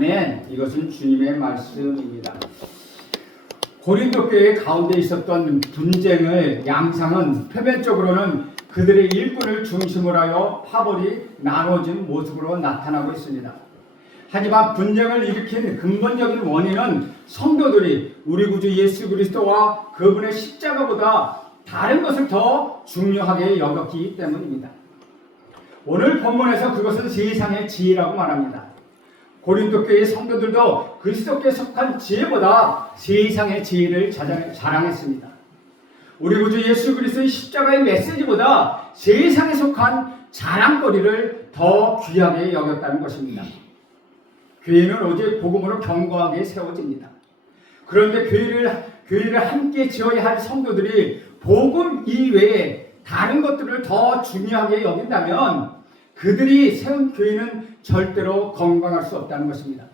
아멘. 이것은 주님의 말씀입니다. 고린도 교회 가운데 있었던 분쟁의 양상은 표면적으로는 그들의 일꾼을 중심으로 하여 파벌이 나눠진 모습으로 나타나고 있습니다. 하지만 분쟁을 일으킨 근본적인 원인은 성도들이 우리 구주 예수 그리스도와 그분의 십자가보다 다른 것을 더 중요하게 여겼기 때문입니다. 오늘 본문에서 그것은 세상의 지혜라고 말합니다. 고린도 교회의 성도들도 그리스도께 속한 지혜보다 세상의 지혜를 자랑했습니다. 우리 구주 예수 그리스도의 십자가의 메시지보다 세상에 속한 자랑거리를 더 귀하게 여겼다는 것입니다. 교회는 오직 복음으로 견고하게 세워집니다. 그런데 교회를 함께 지어야 할 성도들이 복음 이외에 다른 것들을 더 중요하게 여긴다면 그들이 세운 교회는 절대로 건강할 수 없다는 것입니다.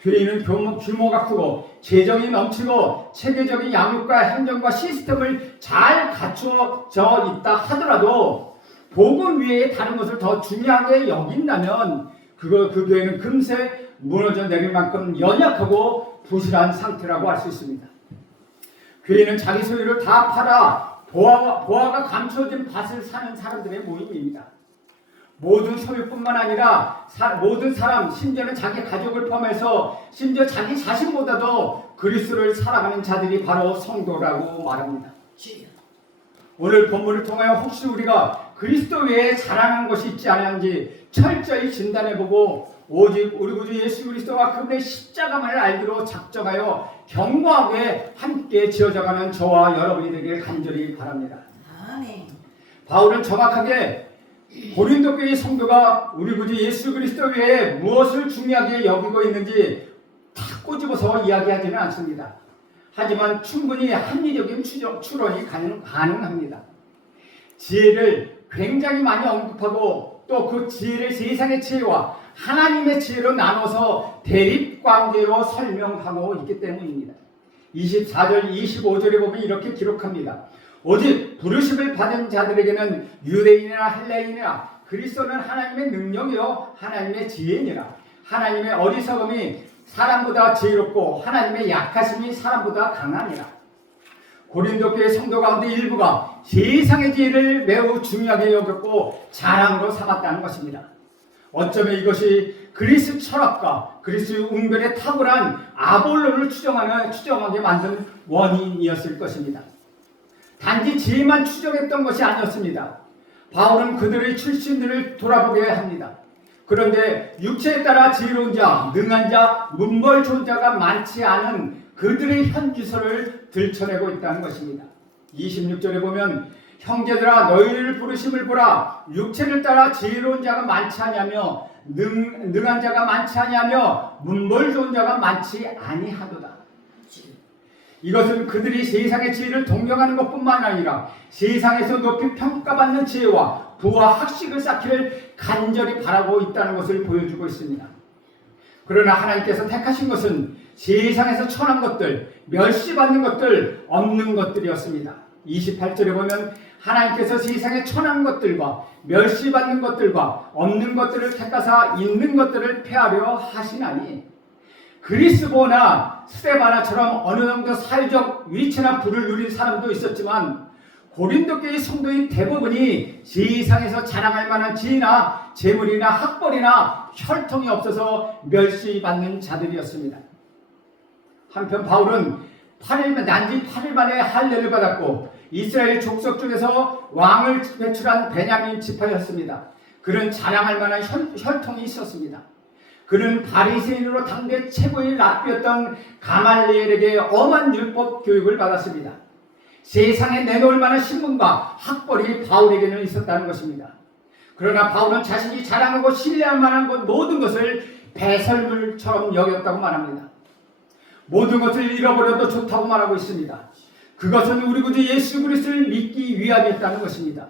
교회는 규모가 크고 재정이 넘치고 체계적인 양육과 행정과 시스템을 잘 갖춰져 있다 하더라도 복음 외에 다른 것을 더 중요하게 여긴다면 그 교회는 금세 무너져 내릴 만큼 연약하고 부실한 상태라고 할 수 있습니다. 교회는 자기 소유를 다 팔아 보화가 감춰진 밭을 사는 사람들의 모임입니다. 모든 소유뿐만 아니라 모든 사람, 심지어는 자기 가족을 포함해서 심지어 자기 자신보다도 그리스도를 살아가는 자들이 바로 성도라고 말합니다. 오늘 본문을 통하여 혹시 우리가 그리스도 외에 자랑하는 것이 있지 않은지 철저히 진단해보고 오직 우리 구주 예수 그리스도와 그분의 십자가만을 알기로 작정하여 견고하게 함께 지어져가는 저와 여러분이 되길 간절히 바랍니다. 아멘. 바울은 정확하게 고린도 교회 성도가 우리 구주 예수 그리스도 외에 무엇을 중요하게 여기고 있는지 다 꼬집어서 이야기하지는 않습니다. 하지만 충분히 합리적인 추론이 가능합니다. 지혜를 굉장히 많이 언급하고 또 그 지혜를 세상의 지혜와 하나님의 지혜로 나눠서 대립관계로 설명하고 있기 때문입니다. 24절 25절에 보면 이렇게 기록합니다. 오직 부르심을 받은 자들에게는 유대인이나 헬레인이나 그리스도는 하나님의 능력이요 하나님의 지혜니라. 하나님의 어리석음이 사람보다 지혜롭고 하나님의 약하심이 사람보다 강하니라. 고린도 교회 성도 가운데 일부가 세상의 지혜를 매우 중요하게 여겼고 자랑으로 삼았다는 것입니다. 어쩌면 이것이 그리스 철학과 그리스 웅변에 탁월한 아볼론을 추정하게 만든 원인이었을 것입니다. 단지 지혜만 추정했던 것이 아니었습니다. 바울은 그들의 출신들을 돌아보게 합니다. 그런데 육체에 따라 지혜로운 자, 능한 자, 문벌 좋은 자가 많지 않은 그들의 현주소를 들춰내고 있다는 것입니다. 26절에 보면 형제들아 너희를 부르심을 보라. 육체를 따라 지혜로운 자가 많지 아니하며 능한 자가 많지 아니하며 문벌 좋은 자가 많지 아니하도다. 이것은 그들이 세상의 지혜를 동경하는 것뿐만 아니라 세상에서 높이 평가받는 지혜와 부와 학식을 쌓기를 간절히 바라고 있다는 것을 보여주고 있습니다. 그러나 하나님께서 택하신 것은 세상에서 천한 것들, 멸시받는 것들, 없는 것들이었습니다. 28절에 보면 하나님께서 세상의 천한 것들과 멸시받는 것들과 없는 것들을 택하사 있는 것들을 폐하려 하시나니 그리스도나 스데바나처럼 어느 정도 사회적 위치나 부를 누린 사람도 있었지만 고린도 교회 성도인 대부분이 세상에서 자랑할 만한 지혜나 재물이나 학벌이나 혈통이 없어서 멸시받는 자들이었습니다. 한편 바울은 난지 8일 만에 할례를 받았고 이스라엘 족속 중에서 왕을 배출한 베냐민 지파였습니다. 그는 자랑할 만한 혈통이 있었습니다. 그는 바리새인으로 당대 최고의 랍비였던 가말리엘에게 엄한 율법 교육을 받았습니다. 세상에 내놓을 만한 신분과 학벌이 바울에게는 있었다는 것입니다. 그러나 바울은 자신이 자랑하고 신뢰할 만한 모든 것을 배설물처럼 여겼다고 말합니다. 모든 것을 잃어버려도 좋다고 말하고 있습니다. 그것은 우리 구주 예수 그리스도를 믿기 위함이었다는 것입니다.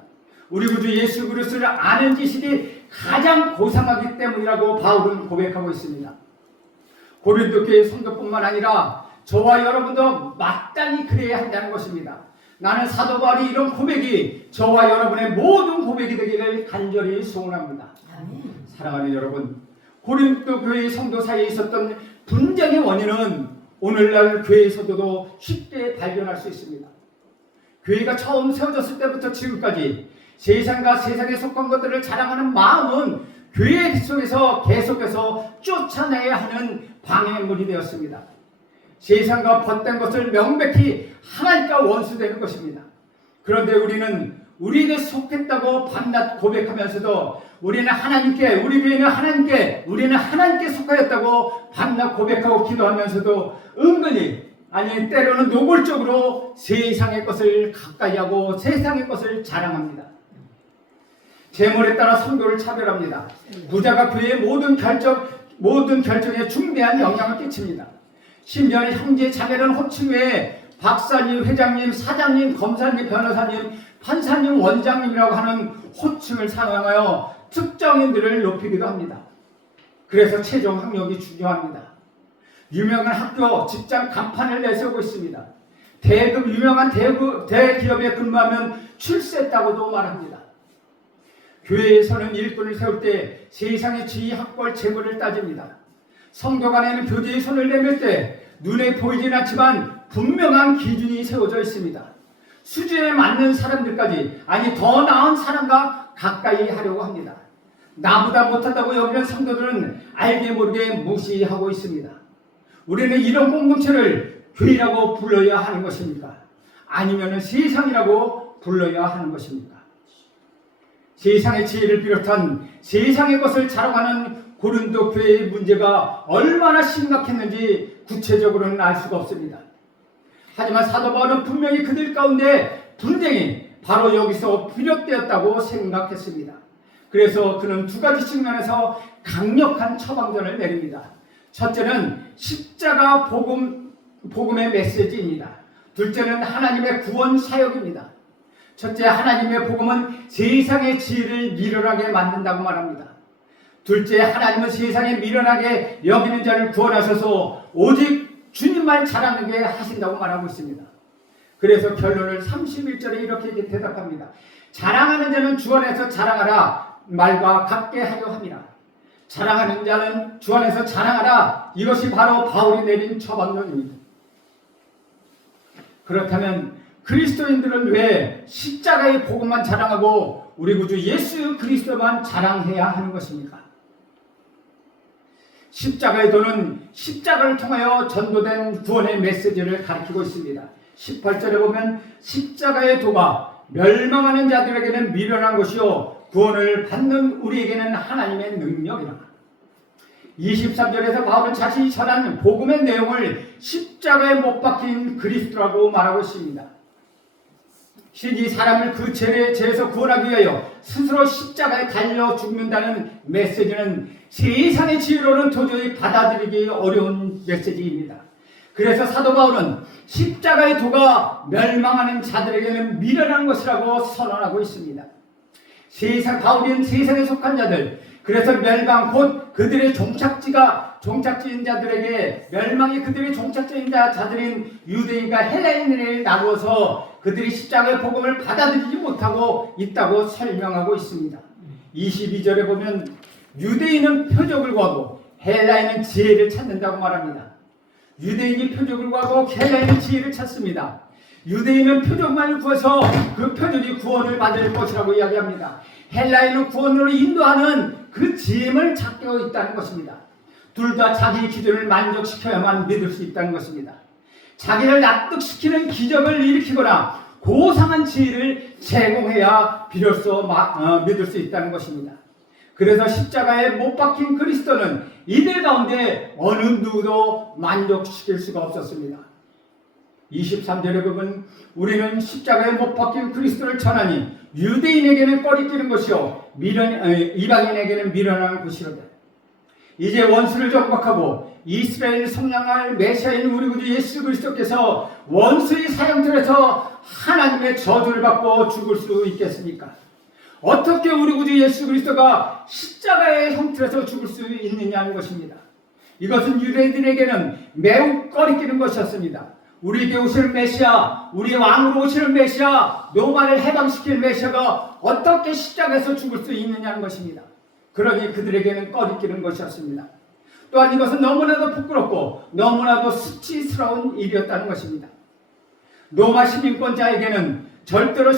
우리 구주 예수 그리스도를 아는 지식이 가장 고상하기 때문이라고 바울은 고백하고 있습니다. 고린도 교회 성도뿐만 아니라 저와 여러분도 마땅히 그래야 한다는 것입니다. 나는 사도 바울이 이런 고백이 저와 여러분의 모든 고백이 되기를 간절히 소원합니다. 아멘. 사랑하는 여러분, 고린도 교회 성도 사이에 있었던 분쟁의 원인은 오늘날 교회에서도 쉽게 발견할 수 있습니다. 교회가 처음 세워졌을 때부터 지금까지 세상과 세상에 속한 것들을 자랑하는 마음은 교회 속에서 계속해서 쫓아내야 하는 방해물이 되었습니다. 세상과 벗된 것을 명백히 하나님과 원수되는 것입니다. 그런데 우리는 우리에게 속했다고 밤낮 고백하면서도 우리는 하나님께, 우리 교회는 하나님께, 우리는 하나님께 속하였다고 밤낮 고백하고 기도하면서도 은근히, 아니 때로는 노골적으로 세상의 것을 가까이하고 세상의 것을 자랑합니다. 재물에 따라 성도를 차별합니다. 부자가 교회의 모든 결정에 중대한 영향을 끼칩니다. 심지어 형제 자매는 호칭 외에 박사님, 회장님, 사장님, 검사님, 변호사님, 판사님, 원장님이라고 하는 호칭을 사용하여 특정인들을 높이기도 합니다. 그래서 최종 학력이 중요합니다. 유명한 학교, 직장 간판을 내세우고 있습니다. 유명한 대기업에 근무하면 출세했다고도 말합니다. 교회에서는 일꾼을 세울 때 세상의 지위, 학벌, 재물을 따집니다. 성도 간에는 교제의 손을 내밀 때 눈에 보이진 않지만 분명한 기준이 세워져 있습니다. 수준에 맞는 사람들까지, 아니 더 나은 사람과 가까이 하려고 합니다. 나보다 못한다고 여기는 성도들은 알게 모르게 무시하고 있습니다. 우리는 이런 공동체를 교회라고 불러야 하는 것입니까? 아니면 세상이라고 불러야 하는 것입니까? 세상의 지혜를 비롯한 세상의 것을 자랑하는 고린도 교회의 문제가 얼마나 심각했는지 구체적으로는 알 수가 없습니다. 하지만 사도 바울은 분명히 그들 가운데 분쟁이 바로 여기서 비롯되었다고 생각했습니다. 그래서 그는 두 가지 측면에서 강력한 처방전을 내립니다. 첫째는 십자가 복음의 메시지입니다. 둘째는 하나님의 구원 사역입니다. 첫째, 하나님의 복음은 세상의 지혜를 미련하게 만든다고 말합니다. 둘째, 하나님은 세상에 미련하게 여기는 자를 구원하셔서 오직 주님만 자랑하게 하신다고 말하고 있습니다. 그래서 결론을 31절에 이렇게 대답합니다. 자랑하는 자는 주 안에서 자랑하라 말과 같게 하려 함이라. 자랑하는 자는 주 안에서 자랑하라. 이것이 바로 바울이 내린 처방전입니다. 그렇다면 그리스도인들은 왜 십자가의 복음만 자랑하고 우리 구주 예수 그리스도만 자랑해야 하는 것입니까? 십자가의 도는 십자가를 통하여 전도된 구원의 메시지를 가리키고 있습니다. 18절에 보면 십자가의 도가 멸망하는 자들에게는 미련한 것이요 구원을 받는 우리에게는 하나님의 능력이라. 23절에서 바울은 자신이 전한 복음의 내용을 십자가에 못 박힌 그리스도라고 말하고 있습니다. 신이 사람을 그 죄에서 구원하기 위하여 스스로 십자가에 달려 죽는다는 메시지는 세상의 지혜로는 도저히 받아들이기 어려운 메시지입니다. 그래서 사도 바울은 십자가의 도가 멸망하는 자들에게는 미련한 것이라고 선언하고 있습니다. 바울은 세상에 속한 자들, 그래서 멸망 곧 그들의 종착지인 자들에게 멸망이 그들의 종착지인 자들인 유대인과 헬라인을 나누어서 그들이 십자가의 복음을 받아들이지 못하고 있다고 설명하고 있습니다. 22절에 보면 유대인은 표적을 구하고 헬라인은 지혜를 찾는다고 말합니다. 유대인이 표적을 구하고 헬라인은 지혜를 찾습니다. 유대인은 표적만을 구해서 그 표적이 구원을 받을 것이라고 이야기합니다. 헬라인은 구원으로 인도하는 그 지혜를 찾고 있다는 것입니다. 둘 다 자기 기준을 만족시켜야만 믿을 수 있다는 것입니다. 자기를 납득시키는 기적을 일으키거나 고상한 지혜를 제공해야 비로소 믿을 수 있다는 것입니다. 그래서 십자가에 못 박힌 그리스도는 이들 가운데 어느 누구도 만족시킬 수가 없었습니다. 23절에 보면 우리는 십자가에 못 박힌 그리스도를 전하니 유대인에게는 꺼리끼는 것이요 이방인에게는 미련한 것이로다. 이제 원수를 정박하고 이스라엘 성량할 메시아인 우리 구주 예수 그리스도께서 원수의 사형틀에서 하나님의 저주를 받고 죽을 수 있겠습니까? 어떻게 우리 구주 예수 그리스도가 십자가의 형틀에서 죽을 수 있느냐는 것입니다. 이것은 유대인들에게는 매우 꺼리끼는 것이었습니다. 우리에게 오실 메시아, 우리의 왕으로 오시는 메시아, 로마를 해방시킬 메시아가 어떻게 십자가에서 죽을 수 있느냐는 것입니다. 그러니 그들에게는 꺼리끼는 것이었습니다. 또한 이것은 너무나도 부끄럽고 너무나도 수치스러운 일이었다는 것입니다. 로마 시민권자에게는 절대로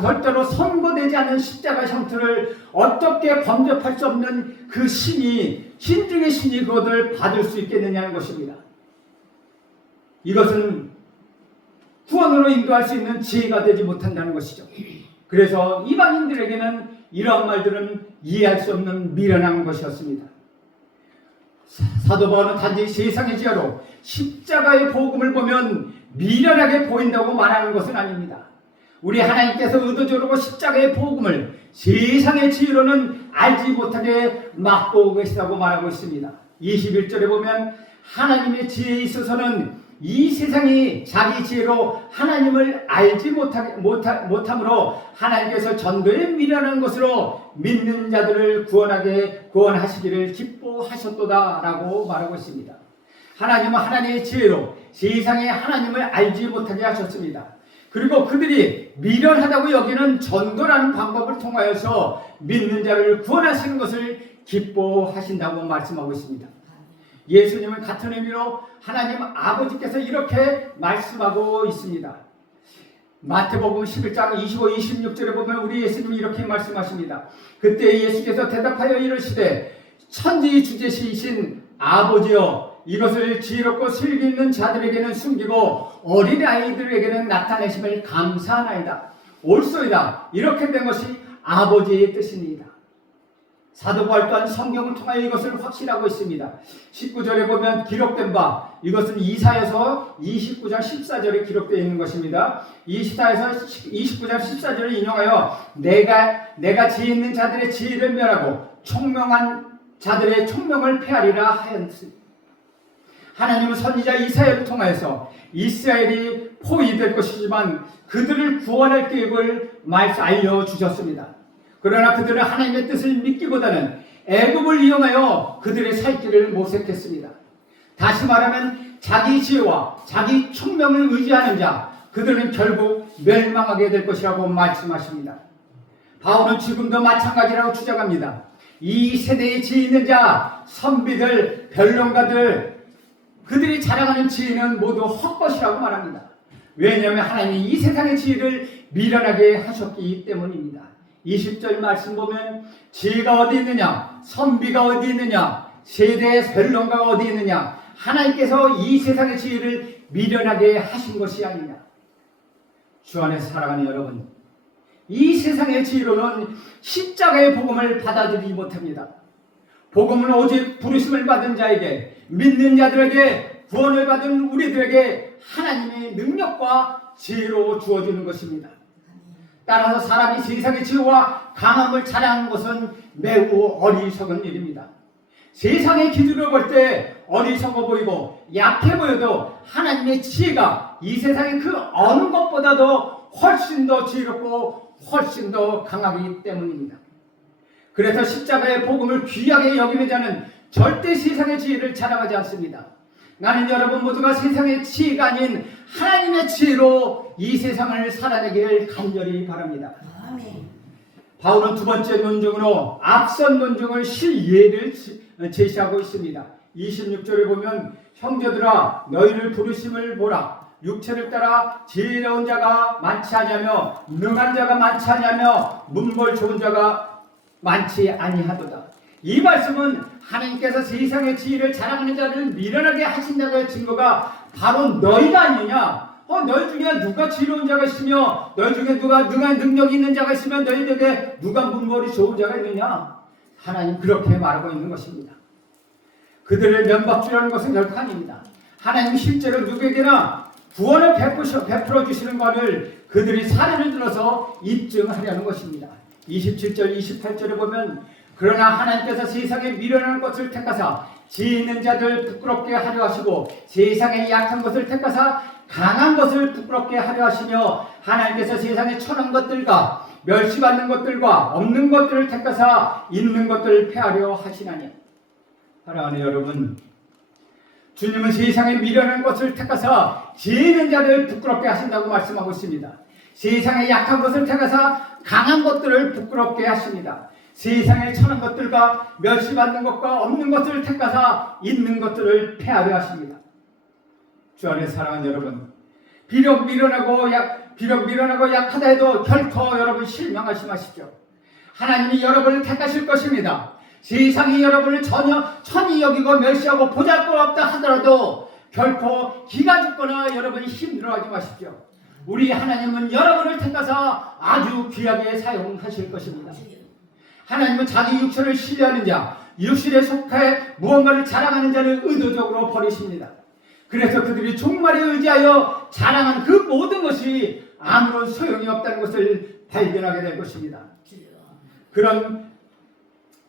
절대로 선고되지 않은 십자가 형틀을 어떻게 범접할 수 없는 그 신이, 신 중의 신이 그것을 받을 수 있겠느냐는 것입니다. 이것은 구원으로 인도할 수 있는 지혜가 되지 못한다는 것이죠. 그래서 이방인들에게는 이러한 말들은 이해할 수 없는 미련한 것이었습니다. 사도 바울은 단지 세상의 지혜로 십자가의 복음을 보면 미련하게 보인다고 말하는 것은 아닙니다. 우리 하나님께서 의도적으로 십자가의 복음을 세상의 지혜로는 알지 못하게 막고 계시다고 말하고 있습니다. 21절에 보면 하나님의 지혜에 있어서는 이 세상이 자기 지혜로 하나님을 알지 못함으로 하나님께서 전도에 미련한 것으로 믿는 자들을 구원하시기를 기뻐하셨도다 라고 말하고 있습니다. 하나님은 하나님의 지혜로 세상에 하나님을 알지 못하게 하셨습니다. 그리고 그들이 미련하다고 여기는 전도라는 방법을 통하여서 믿는 자를 구원하시는 것을 기뻐하신다고 말씀하고 있습니다. 예수님은 같은 의미로 하나님 아버지께서 이렇게 말씀하고 있습니다. 마태복음 11장 25, 26절에 보면 우리 예수님이 이렇게 말씀하십니다. 그때 예수께서 대답하여 이르시되 천지 주제시이신 아버지여, 이것을 지혜롭고 슬기 있는 자들에게는 숨기고 어린아이들에게는 나타내심을 감사하나이다. 옳소이다. 이렇게 된 것이 아버지의 뜻입니다. 사도 바울 또한 성경을 통하여 이것을 확신하고 있습니다. 19절에 보면 기록된 바, 이것은 이사야서 29장 14절에 기록되어 있는 것입니다. 이사야서 29장 14절을 인용하여 내가 지혜 있는 자들의 지혜를 멸하고 총명한 자들의 총명을 폐하리라 하였습니다. 하나님은 선지자 이사야를 통하여서 이스라엘이 포위될 것이지만 그들을 구원할 계획을 알려주셨습니다. 그러나 그들은 하나님의 뜻을 믿기보다는 애굽을 이용하여 그들의 살 길을 모색했습니다. 다시 말하면 자기 지혜와 자기 총명을 의지하는 자, 그들은 결국 멸망하게 될 것이라고 말씀하십니다. 바울은 지금도 마찬가지라고 주장합니다. 이 세대의 지혜 있는 자, 선비들, 변론가들, 그들이 자랑하는 지혜는 모두 헛것이라고 말합니다. 왜냐하면 하나님이 이 세상의 지혜를 미련하게 하셨기 때문입니다. 20절 말씀 보면 지혜가 어디 있느냐, 선비가 어디 있느냐, 세대의 변론가가 어디 있느냐, 하나님께서 이 세상의 지혜를 미련하게 하신 것이 아니냐. 주 안에서 사랑하는 여러분, 이 세상의 지혜로는 십자가의 복음을 받아들이지 못합니다. 복음은 오직 부르심을 받은 자에게, 믿는 자들에게, 구원을 받은 우리들에게 하나님의 능력과 지혜로 주어지는 것입니다. 따라서 사람이 세상의 지혜와 강함을 자랑하는 것은 매우 어리석은 일입니다. 세상의 기준으로 볼 때 어리석어 보이고 약해 보여도 하나님의 지혜가 이 세상의 그 어느 것보다도 훨씬 더 지혜롭고 훨씬 더 강하기 때문입니다. 그래서 십자가의 복음을 귀하게 여기는 자는 절대 세상의 지혜를 자랑하지 않습니다. 나는 여러분 모두가 세상의 지혜가 아닌 하나님의 지혜로 이 세상을 살아내기를 간절히 바랍니다. 아멘. 바울은 두 번째 논증으로 앞선 논증을 실예를 제시하고 있습니다. 26절에 보면 형제들아 너희를 부르심을 보라. 육체를 따라 지혜로운 자가 많지 아니하며 능한 자가 많지 아니하며 문벌 좋은 자가 많지 아니하도다. 이 말씀은 하나님께서 세상의 지혜를 자랑하는 자를 미련하게 하신다는 증거가 바로 너희가 아니냐. 너희 중에 누가 지혜로운 자가 있으며 너희 중에 누가 능한 능력이 있는 자가 있으면 너희에게 누가 문벌이 좋은 자가 있느냐. 하나님 그렇게 말하고 있는 것입니다. 그들을 면박주라는 것은 결코 아닙니다. 하나님 실제로 누구에게나 구원을 베풀어 주시는 것을 그들이 사례를 들어서 입증하려는 것입니다. 27절 28절에 보면 그러나 하나님께서 세상에 미련한 것을 택하사 지혜 있는 자들 부끄럽게 하려 하시고 세상에 약한 것을 택하사 강한 것을 부끄럽게 하려 하시며 하나님께서 세상에 천한 것들과 멸시받는 것들과 없는 것들을 택하사 있는 것들을 폐하려 하시나니. 사랑하는 여러분, 주님은 세상에 미련한 것을 택하사 지혜 있는 자들 부끄럽게 하신다고 말씀하고 있습니다. 세상의 약한 것을 택하사 강한 것들을 부끄럽게 하십니다. 세상의 천한 것들과 멸시받는 것과 없는 것을 택하사 있는 것들을 폐하려 하십니다. 주 안에 사랑하는 여러분, 비록 미련하고 약하다 해도 결코 여러분 실망하지 마십시오. 하나님이 여러분을 택하실 것입니다. 세상이 여러분을 전혀 천히 여기고 멸시하고 보잘것없다 하더라도 결코 기가 죽거나 여러분이 힘들어하지 마십시오. 우리 하나님은 여러분을 택하사 아주 귀하게 사용하실 것입니다. 하나님은 자기 육체를 신뢰하는 자, 육신에 속해 무언가를 자랑하는 자를 의도적으로 버리십니다. 그래서 그들이 종말에 의지하여 자랑하는 그 모든 것이 아무런 소용이 없다는 것을 발견하게 될 것입니다.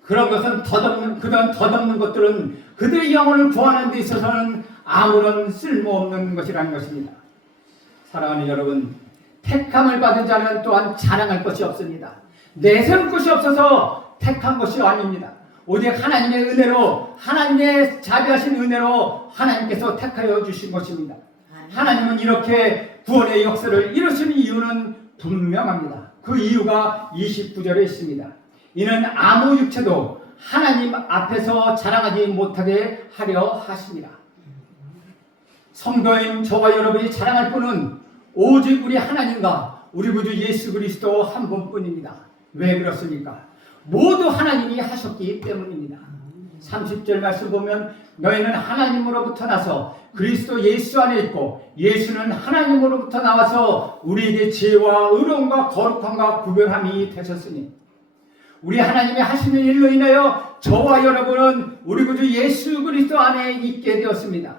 그런 것은 덧없는 것들은 그들의 영혼을 구하는 데 있어서는 아무런 쓸모없는 것이라는 것입니다. 사랑하는 여러분, 택함을 받은 자는 또한 자랑할 것이 없습니다. 내세울 것이 없어서 택한 것이 아닙니다. 오직 하나님의 은혜로, 하나님의 자비하신 은혜로 하나님께서 택하여 주신 것입니다. 하나님은 이렇게 구원의 역사를 이루시는 이유는 분명합니다. 그 이유가 29절에 있습니다. 이는 아무 육체도 하나님 앞에서 자랑하지 못하게 하려 하십니다. 성도인 저와 여러분이 자랑할 분은 오직 우리 하나님과 우리 구주 예수 그리스도 한 분뿐입니다. 왜 그렇습니까? 모두 하나님이 하셨기 때문입니다. 30절 말씀 보면 너희는 하나님으로부터 나서 그리스도 예수 안에 있고 예수는 하나님으로부터 나와서 우리에게 지혜와 의로움과 거룩함과 구별함이 되셨으니 우리 하나님이 하시는 일로 인하여 저와 여러분은 우리 구주 예수 그리스도 안에 있게 되었습니다.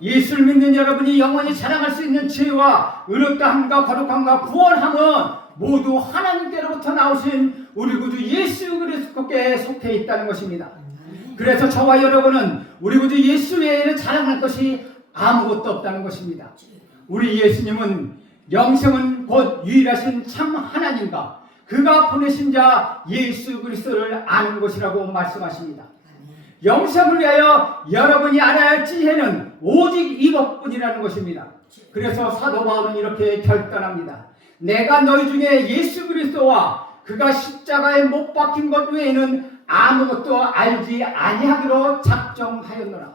예수를 믿는 여러분이 영원히 자랑할 수 있는 지혜와 의롭다함과 거룩함과 구원함은 모두 하나님께로부터 나오신 우리 구주 예수 그리스도께 속해 있다는 것입니다. 그래서 저와 여러분은 우리 구주 예수 외에는 자랑할 것이 아무것도 없다는 것입니다. 우리 예수님은 영생은 곧 유일하신 참 하나님과 그가 보내신 자 예수 그리스도를 아는 것이라고 말씀하십니다. 영생을 위하여 여러분이 알아야 할 지혜는 오직 이것뿐이라는 것입니다. 그래서 사도 바울은 이렇게 결단합니다. 내가 너희 중에 예수 그리스도와 그가 십자가에 못 박힌 것 외에는 아무것도 알지 아니하기로 작정하였노라.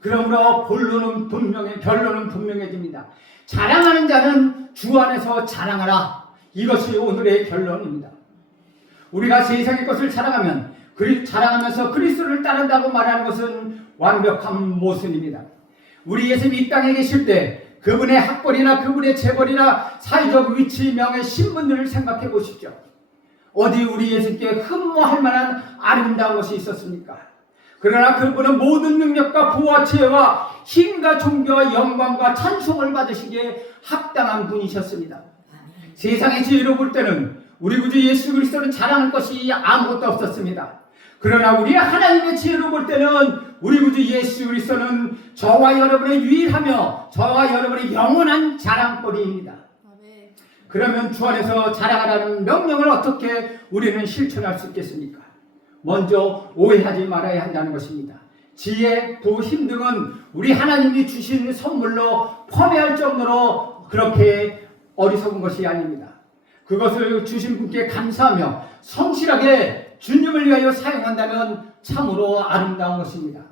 그러므로 결론은 분명해집니다. 자랑하는 자는 주 안에서 자랑하라. 이것이 오늘의 결론입니다. 우리가 세상의 것을 자랑하면서 그리스도를 따른다고 말하는 것은 완벽한 모순입니다. 우리 예수님이 이 땅에 계실 때 그분의 학벌이나 그분의 재벌이나 사회적 위치, 명예, 신분들을 생각해 보십시오. 어디 우리 예수님께 흠모할 만한 아름다운 것이 있었습니까? 그러나 그분은 모든 능력과 부와 지혜와 힘과 존귀와 영광과 찬송을 받으시기에 합당한 분이셨습니다. 세상의 지혜로 볼 때는 우리 구주 예수 그리스도는 자랑할 것이 아무것도 없었습니다. 그러나 우리 하나님의 지혜로 볼 때는 우리 구주 예수 그리스도는 저와 여러분의 유일하며 저와 여러분의 영원한 자랑거리입니다. 그러면 주 안에서 자랑하라는 명령을 어떻게 우리는 실천할 수 있겠습니까? 먼저 오해하지 말아야 한다는 것입니다. 지혜, 부, 힘 등은 우리 하나님이 주신 선물로 펌해할 정도로 그렇게 어리석은 것이 아닙니다. 그것을 주신 분께 감사하며 성실하게 주님을 위하여 사용한다면 참으로 아름다운 것입니다.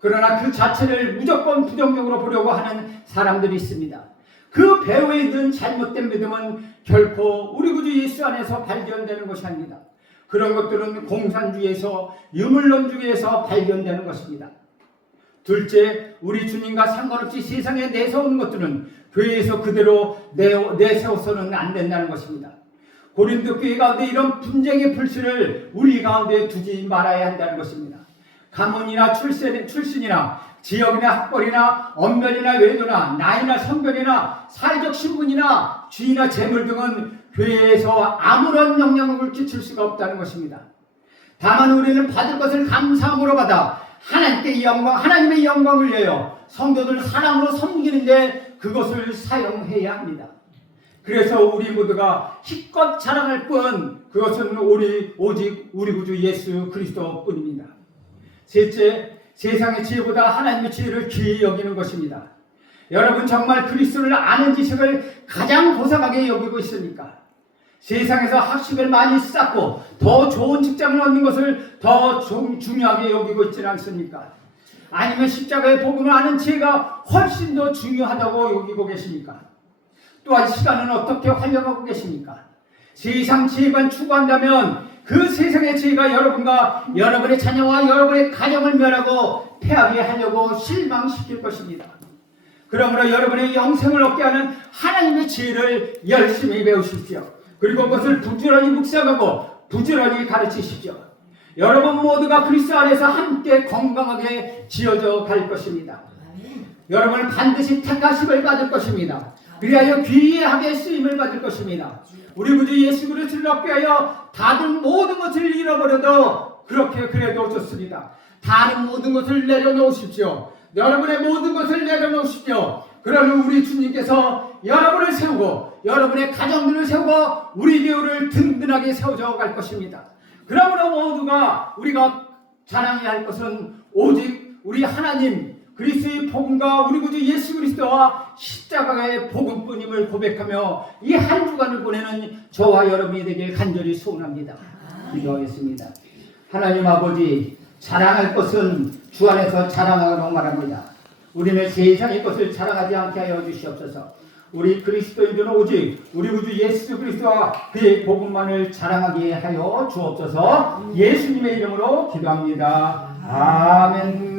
그러나 그 자체를 무조건 부정적으로 보려고 하는 사람들이 있습니다. 그 배후에 있는 잘못된 믿음은 결코 우리 구주 예수 안에서 발견되는 것이 아닙니다. 그런 것들은 공산주의에서 유물론주의에서 발견되는 것입니다. 둘째, 우리 주님과 상관없이 세상에 내세우는 것들은 교회에서 그대로 내세워서는 안 된다는 것입니다. 고린도 교회 가운데 이런 분쟁의 불씨를 우리 가운데 두지 말아야 한다는 것입니다. 가문이나 출신이나 지역이나 학벌이나 언면이나 외도나 나이나 성별이나 사회적 신분이나 주의나 재물 등은 교회에서 아무런 영향을 끼칠 수가 없다는 것입니다. 다만 우리는 받을 것을 감사함으로 받아 하나님의 영광을 위하여 성도들 사랑으로 섬기는데 그것을 사용해야 합니다. 그래서 우리 모두가 힘껏 자랑할 뿐 그것은 오직 우리 구주 예수 그리스도 뿐입니다. 셋째, 세상의 지혜보다 하나님의 지혜를 귀히 여기는 것입니다. 여러분 정말 그리스도를 아는 지식을 가장 고상하게 여기고 있습니까? 세상에서 학식을 많이 쌓고 더 좋은 직장을 얻는 것을 더 중요하게 여기고 있지는 않습니까? 아니면 십자가의 복음을 아는 지혜가 훨씬 더 중요하다고 여기고 계십니까? 또한 시간은 어떻게 활용하고 계십니까? 세상 지혜만 추구한다면 그 세상의 지혜가 여러분과 여러분의 자녀와 여러분의 가정을 멸하고 패하게 하려고 실망시킬 것입니다. 그러므로 여러분의 영생을 얻게 하는 하나님의 지혜를 열심히 배우십시오. 그리고 그것을 부지런히 묵상하고 부지런히 가르치십시오. 여러분 모두가 그리스도 안에서 함께 건강하게 지어져 갈 것입니다. 여러분은 반드시 택하심을 받을 것입니다. 그리하여 귀하게 쓰임을 받을 것입니다. 우리 구주 예수 그리스도를 얻게 하여 다른 모든 것을 잃어버려도 그래도 좋습니다. 다른 모든 것을 내려놓으십시오. 여러분의 모든 것을 내려놓으십시오. 그러면 우리 주님께서 여러분을 세우고 여러분의 가정들을 세우고 우리 교회를 든든하게 세워져 갈 것입니다. 그러므로 모두가 우리가 자랑해야 할 것은 오직 우리 하나님 그리스도의 복음과 우리 구주 예수 그리스도와 십자가의 복음뿐임을 고백하며 이 한 주간을 보내는 저와 여러분이 되길 간절히 소원합니다. 기도하겠습니다. 하나님 아버지, 자랑할 것은 주 안에서 자랑하라고 말합니다. 우리는 세상의 것을 자랑하지 않게 하여 주시옵소서. 우리 그리스도인들은 오직 우리 구주 예수 그리스도와 그의 복음만을 자랑하게 하여 주옵소서. 예수님의 이름으로 기도합니다. 아멘.